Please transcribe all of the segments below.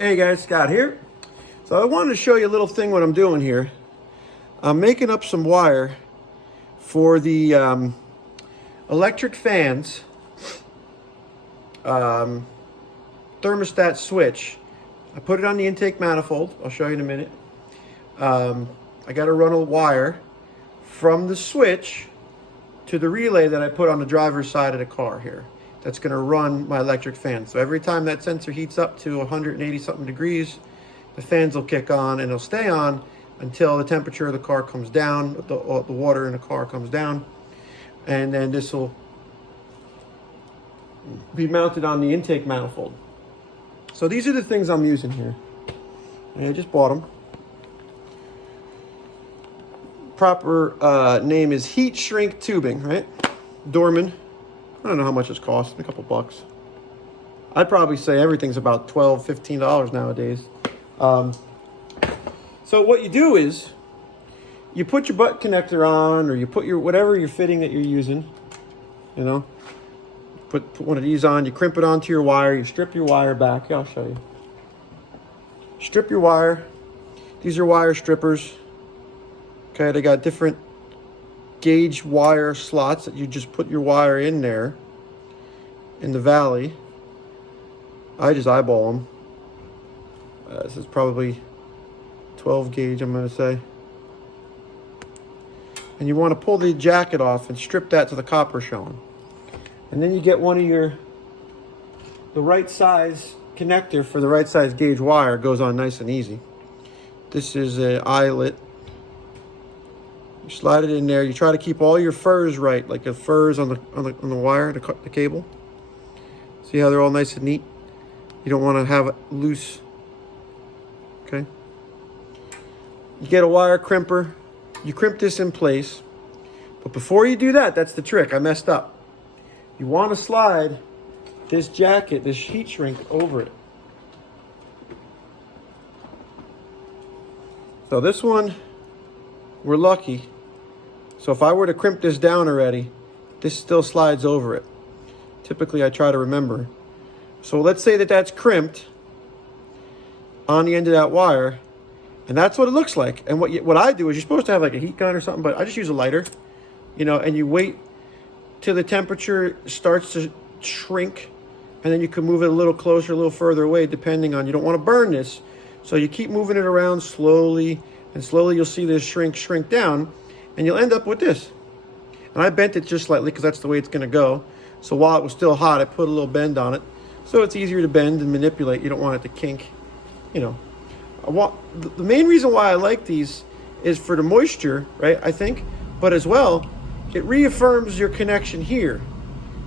Hey guys, Scott here. So I wanted to show you a little thing what I'm doing here. I'm making up some wire for the electric fans thermostat switch. I put it on the intake manifold. I'll show you in a minute. I got to run a wire from the switch to the relay that I put on the driver's side of the car here. That's going to run my electric fan. So every time that sensor heats up to 180 something degrees, the fans will kick on and it'll stay on until the temperature of the car comes down, the water in the car comes down, and then this will be mounted on the intake manifold. So these are the things I'm using here. And I just bought them. Proper name is heat shrink tubing, right? Dorman. I don't know how much it's cost, a couple bucks. I'd probably say everything's about $12, $15 nowadays. So what you do is you put your butt connector on, or you put your whatever you're fitting that you're using, you know, put one of these on, you crimp it onto your wire, you strip your wire back. Yeah, I'll show you. Strip your wire. These are wire strippers. Okay, they got different gauge wire slots that you just put your wire in there in the valley. I just eyeball them. This is probably 12 gauge, I'm going to say. And you want to pull the jacket off and strip that to the copper showing. And then you get one of the right size connector for the right size gauge wire. Goes on nice and easy. This is an eyelet. You slide it in there. You try to keep all your furs right, like the furs on the wire, the cable. See how they're all nice and neat? You don't want to have it loose. Okay. You get a wire crimper. You crimp this in place. But before you do that, that's the trick. I messed up. You want to slide this jacket, this heat shrink, over it. So this one, we're lucky. So if I were to crimp this down already, this still slides over it. Typically, I try to remember. So let's say that that's crimped on the end of that wire, and that's what it looks like. And what I do is, you're supposed to have like a heat gun or something, but I just use a lighter, you know, and you wait till the temperature starts to shrink, and then you can move it a little closer, a little further away, depending on, you don't want to burn this. So you keep moving it around slowly, and slowly you'll see this shrink down, and you'll end up with this. And I bent it just slightly because that's the way it's going to go. So while it was still hot, I put a little bend on it, so it's easier to bend and manipulate. You don't want it to kink, you know. The main reason why I like these is for the moisture, right, I think, but as well, it reaffirms your connection here.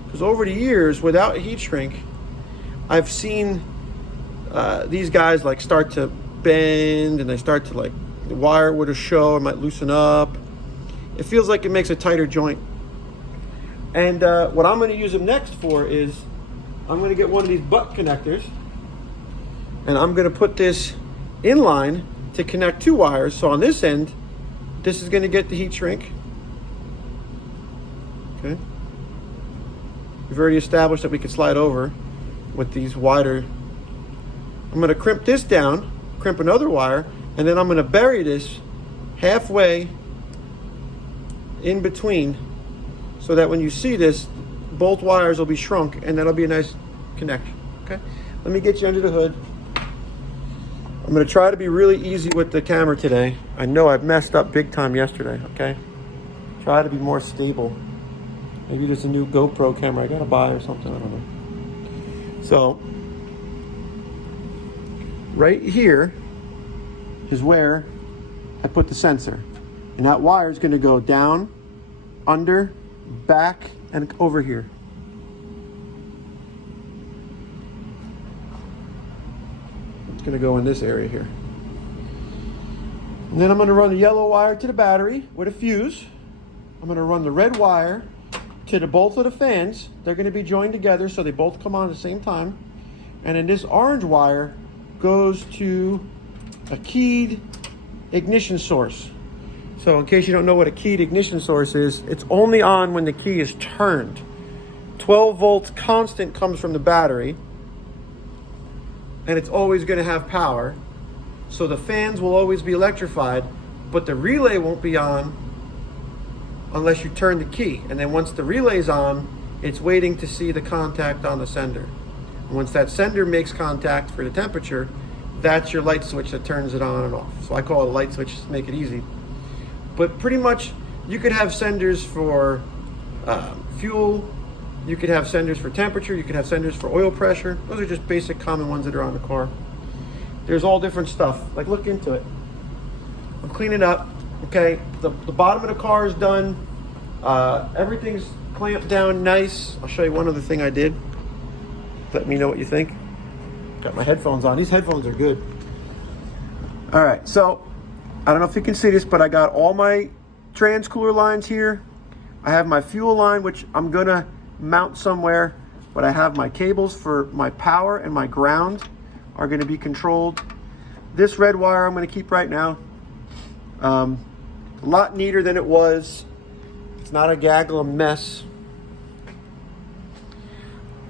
Because over the years, without heat shrink, I've seen these guys like start to bend, and they start to, like, the wire would show, it might loosen up. It feels like it makes a tighter joint. And what I'm going to use them next for is, I'm going to get one of these butt connectors, and I'm going to put this in line to connect two wires. So on this end, this is going to get the heat shrink. Okay. We've already established that we can slide over with these wider. I'm going to crimp this down, crimp another wire, and then I'm going to bury this halfway in between, so that when you see this, both wires will be shrunk, and that'll be a nice connection. Okay, let me get you under the hood. I'm going to try to be really easy with the camera today. I know I've messed up big time yesterday. Okay, try to be more stable. Maybe there's a new GoPro camera I gotta buy or something, I don't know. So right here is where I put the sensor, and that wire is going to go down, under, back, and over here. It's going to go in this area here. And then I'm going to run the yellow wire to the battery with a fuse. I'm going to run the red wire to both of the fans. They're going to be joined together so they both come on at the same time. And then this orange wire goes to a keyed ignition source. So in case you don't know what a keyed ignition source is, it's only on when the key is turned. 12 volts constant comes from the battery. and it's always going to have power. So the fans will always be electrified, but the relay won't be on unless you turn the key. And then once the relay's on, it's waiting to see the contact on the sender. And once that sender makes contact for the temperature, that's your light switch that turns it on and off. So I call it a light switch just to make it easy. But pretty much, you could have senders for fuel, you could have senders for temperature, you could have senders for oil pressure. Those are just basic common ones that are on the car. There's all different stuff. Like, look into it. I'm cleaning up. Okay, the bottom of the car is done. Everything's clamped down nice. I'll show you one other thing I did. Let me know what you think. Got my headphones on. These headphones are good. All right, so I don't know if you can see this, but I got all my trans cooler lines here. I have my fuel line, which I'm gonna mount somewhere, but I have my cables for my power and my ground are gonna be controlled. This red wire I'm gonna keep right now. A lot neater than it was. It's not a gaggle of mess.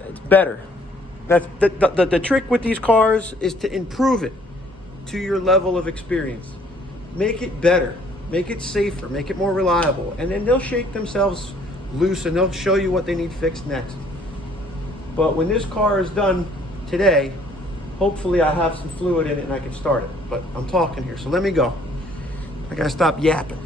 It's better. That's the trick with these cars is to improve it to your level of experience. Make it better, make it safer, make it more reliable, and then they'll shake themselves loose and they'll show you what they need fixed next. But when this car is done today, hopefully I have some fluid in it and I can start it. But I'm talking here, so let me go. I gotta stop yapping.